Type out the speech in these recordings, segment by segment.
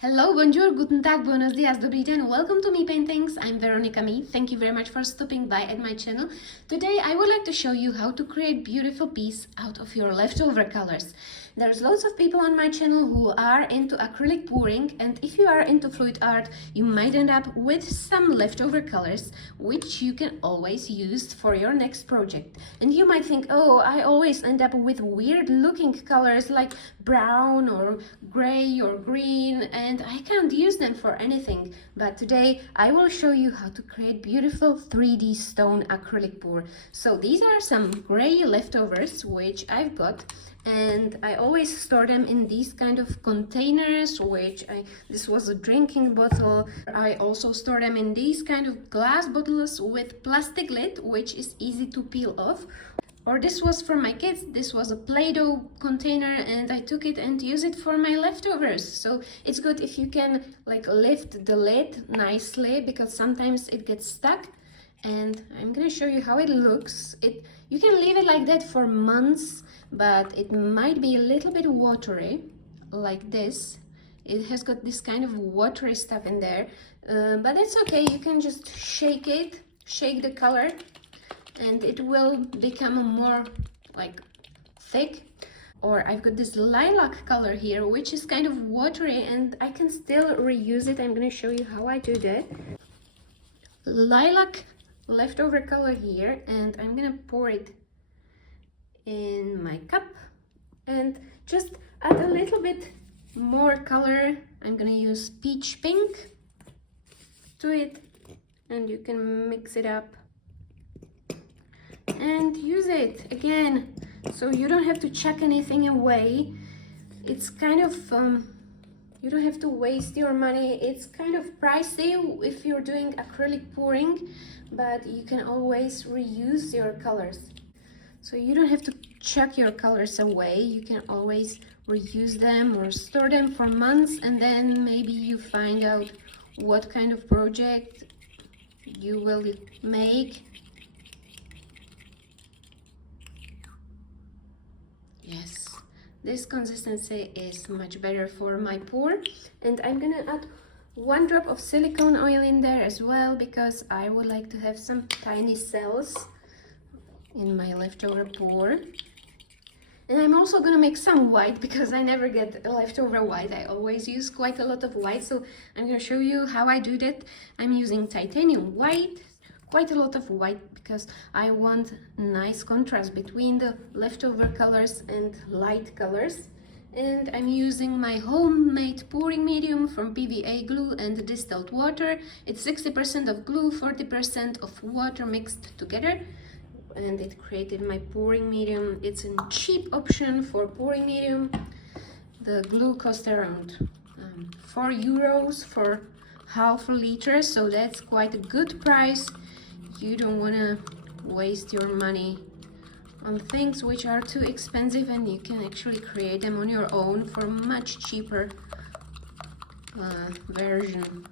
Hello, bonjour, guten tag, buenos dias, dobrý den. Welcome to Me Paintings. I'm Veronika Mii. Thank you very much for stopping by at my channel. Today I would like to show you how to create beautiful piece out of your leftover colors. There's lots of people on my channel who are into acrylic pouring, and if you are into fluid art, you might end up with some leftover colors which you can always use for your next project. And you might think, oh, I always end up with weird looking colors like brown or gray or green, and I can't use them for anything. But today I will show you how to create beautiful 3D stone acrylic pour. So these are some gray leftovers which I've got, and I always store them in these kind of containers, this was a drinking bottle. I also store them in these kind of glass bottles with plastic lid, which is easy to peel off. Or this was for my kids, this was a Play-Doh container, and I took it and use it for my leftovers. So it's good if you can like lift the lid nicely, because sometimes it gets stuck. And I'm gonna show you how it looks. You can leave it like that for months, but it might be a little bit watery, like this. It has got this kind of watery stuff in there, but it's okay. You can just shake the color, and it will become more like thick. Or I've got this lilac color here, which is kind of watery, and I can still reuse it. I'm gonna show you how I do that. Lilac leftover color here, and I'm gonna pour it in my cup and just add a little bit more color. I'm gonna use peach pink to it, and you can mix it up and use it again, so you don't have to chuck anything away. It's kind of you don't have to waste your money. It's kind of pricey if you're doing acrylic pouring, but you can always reuse your colors. So you don't have to chuck your colors away. You can always reuse them or store them for months, and then maybe you find out what kind of project you will make. Yes, this consistency is much better for my pour, and I'm gonna add 1 drop of silicone oil in there as well, because I would like to have some tiny cells in my leftover pour. And I'm also gonna make some white, because I never get leftover white. I always use quite a lot of white, so I'm gonna show you how I do that. I'm using titanium white, quite a lot of white, because I want nice contrast between the leftover colors and light colors. And I'm using my homemade pouring medium from PVA glue and distilled water. It's 60% of glue, 40% of water mixed together, and it created my pouring medium. It's a cheap option for pouring medium. The glue cost around 4 euros for half a liter, so that's quite a good price. You don't want to waste your money on things which are too expensive, and you can actually create them on your own for a much cheaper version.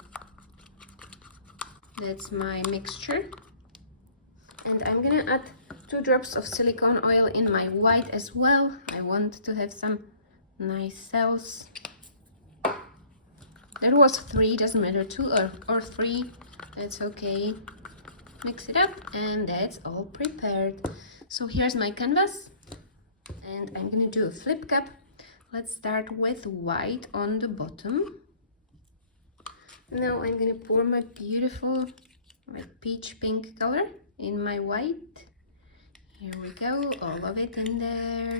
That's my mixture, and I'm gonna add 2 drops of silicone oil in my white as well. I want to have some nice cells. There was 3, doesn't matter, 2 or 3, that's okay. Mix it up, and that's all prepared. So here's my canvas, and I'm gonna do a flip cup. Let's start with white on the bottom. Now I'm gonna pour my beautiful peach pink color in my white. Here we go, all of it in there.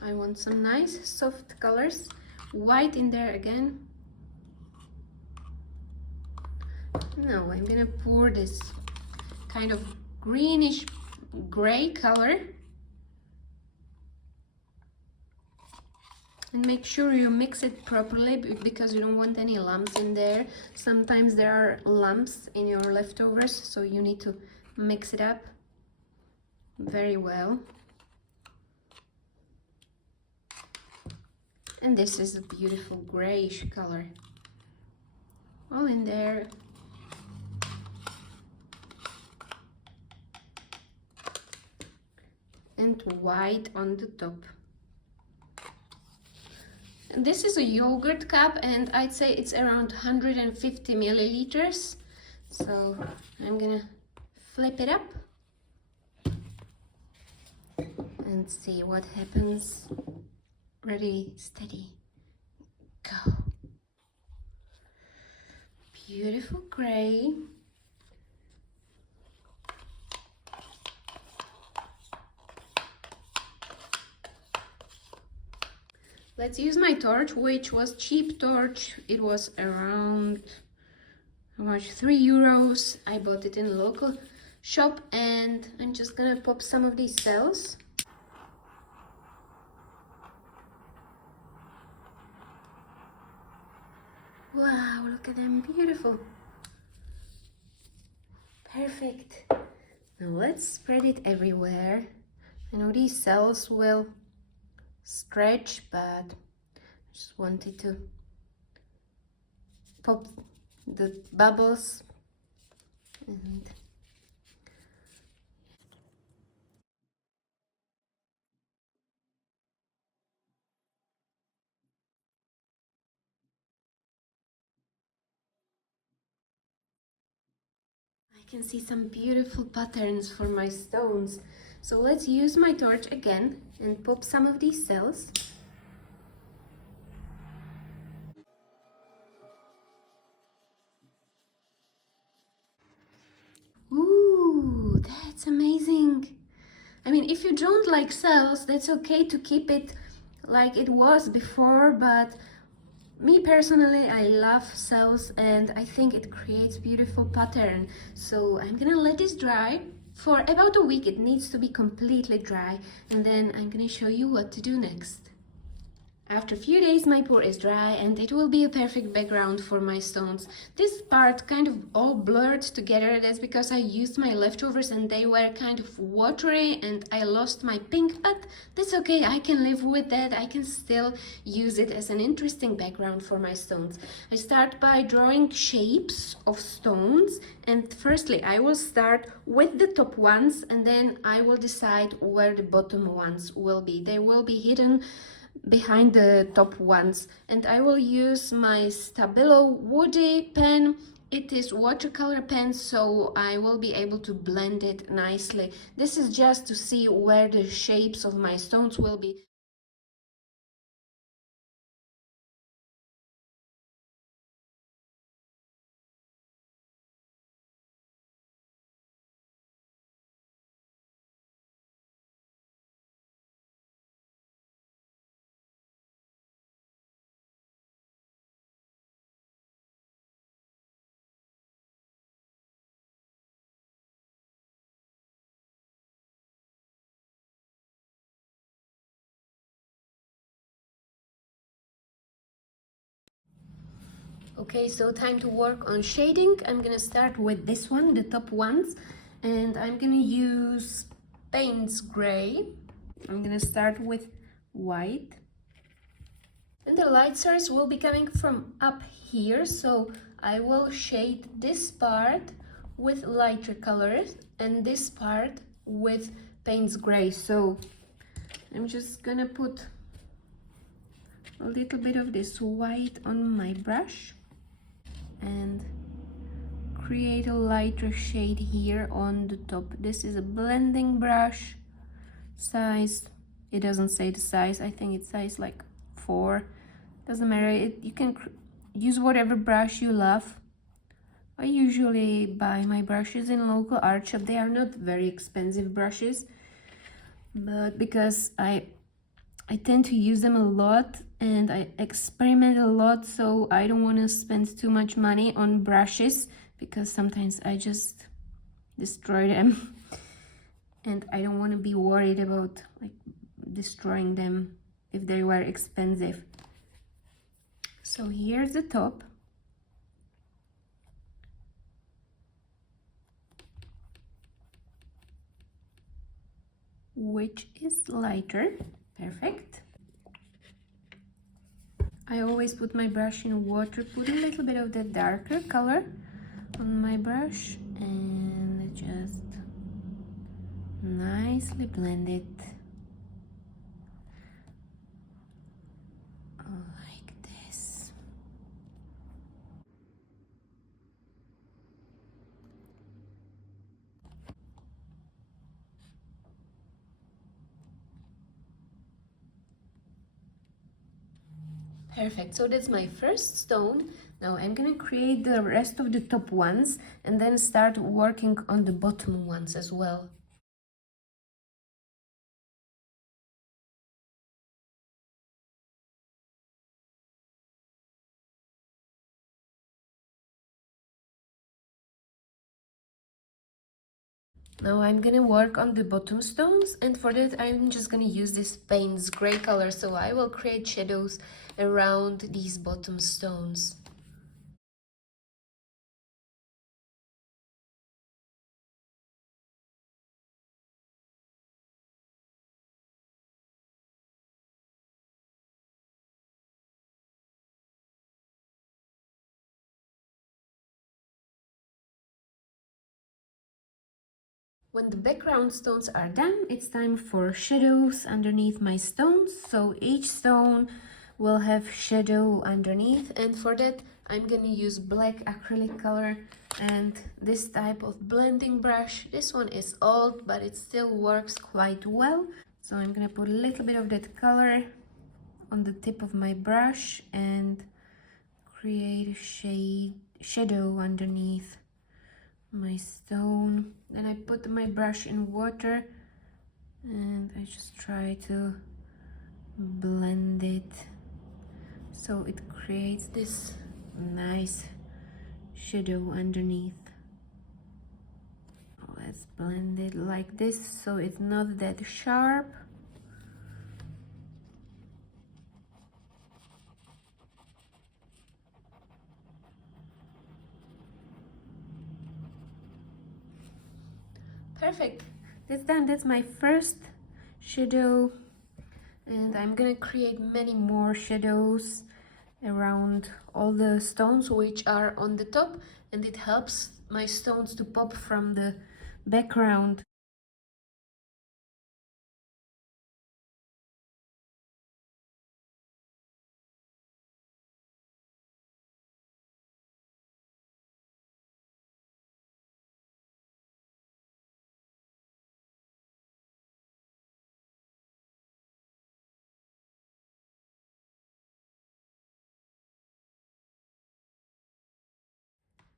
I want some nice soft colors. White in there again. Now I'm gonna pour this kind of greenish gray color, and make sure you mix it properly, because you don't want any lumps in there. Sometimes there are lumps in your leftovers, so you need to mix it up very well. And this is a beautiful grayish color, all in there. And white on the top. This is a yogurt cup, and I'd say it's around 150 milliliters. So I'm gonna flip it up and see what happens. Ready, steady, go. Beautiful gray. Let's use my torch, which was cheap torch. It was around, how much, €3. I bought it in a local shop, and I'm just gonna pop some of these cells. Wow, look at them, beautiful. Perfect. Now let's spread it everywhere. I know these cells will stretch, but I just wanted to pop the bubbles. And I can see some beautiful patterns for my stones. So let's use my torch again and pop some of these cells. Ooh, that's amazing. I mean, if you don't like cells, that's okay to keep it like it was before, but me personally, I love cells and I think it creates beautiful pattern. So I'm gonna let this dry for about a week. It needs to be completely dry, and then I'm gonna show you what to do next. After a few days, my pour is dry and it will be a perfect background for my stones. This part kind of all blurred together. That's because I used my leftovers and they were kind of watery and I lost my pink, but that's okay. I can live with that. I can still use it as an interesting background for my stones. I start by drawing shapes of stones, and firstly I will start with the top ones and then I will decide where the bottom ones will be. They will be hidden behind the top ones, and I will use my Stabilo woody pen. It is watercolor pen, so I will be able to blend it nicely. This is just to see where the shapes of my stones will be. Okay, so time to work on shading. I'm gonna start with this one, the top ones, and I'm gonna use Payne's Gray. I'm gonna start with white. And the light source will be coming from up here, so I will shade this part with lighter colors and this part with Payne's Gray. So I'm just gonna put a little bit of this white on my brush and create a lighter shade here on the top. This is a blending brush, size, it doesn't say the size, I think it's size like 4. Doesn't matter, you can use whatever brush you love. I usually buy my brushes in local art shop. They are not very expensive brushes, but because I tend to use them a lot and I experiment a lot, so I don't want to spend too much money on brushes because sometimes I just destroy them and I don't want to be worried about like destroying them if they were expensive. So here's the top. Which is lighter. Perfect. I always put my brush in water, put a little bit of the darker color on my brush and just nicely blend it Perfect, so that's my first stone. Now I'm gonna create the rest of the top ones and then start working on the bottom ones as well. Now I'm gonna work on the bottom stones, and for that I'm just gonna use this paint's gray color, so I will create shadows around these bottom stones. When the background stones are done, it's time for shadows underneath my stones. So each stone will have shadow underneath, and for that I'm gonna use black acrylic color and this type of blending brush. This one is old, but it still works quite well. So I'm gonna put a little bit of that color on the tip of my brush and create a shadow underneath my stone. Then I put my brush in water and I just try to blend it so it creates this nice shadow underneath. Let's blend it like this so it's not that sharp. Perfect, that's done. That's my first shadow, and I'm gonna create many more shadows around all the stones which are on the top, and it helps my stones to pop from the background.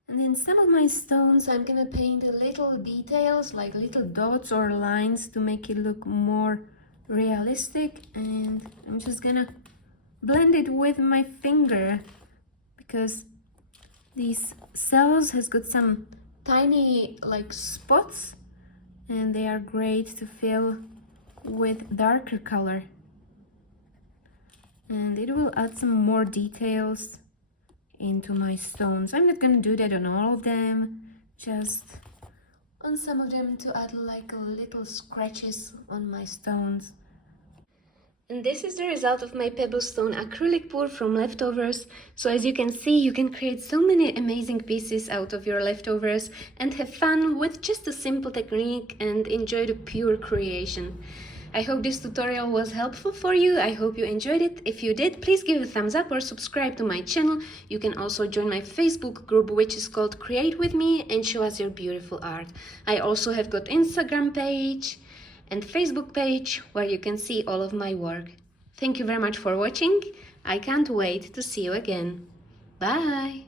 And in some of my stones I'm gonna paint little details like little dots or lines to make it look more realistic, and I'm just gonna blend it with my finger because these cells has got some tiny like spots and they are great to fill with darker color, and it will add some more details into my stones. I'm not gonna do that on all of them, just on some of them to add like little scratches on my stones. And this is the result of my pebble stone acrylic pour from leftovers. So as you can see, you can create so many amazing pieces out of your leftovers and have fun with just a simple technique and enjoy the pure creation. I hope this tutorial was helpful for you. I hope you enjoyed it. If you did, please give a thumbs up or subscribe to my channel. You can also join my Facebook group, which is called Create With Me, and show us your beautiful art. I also have got Instagram page and Facebook page where you can see all of my work. Thank you very much for watching. I can't wait to see you again. Bye!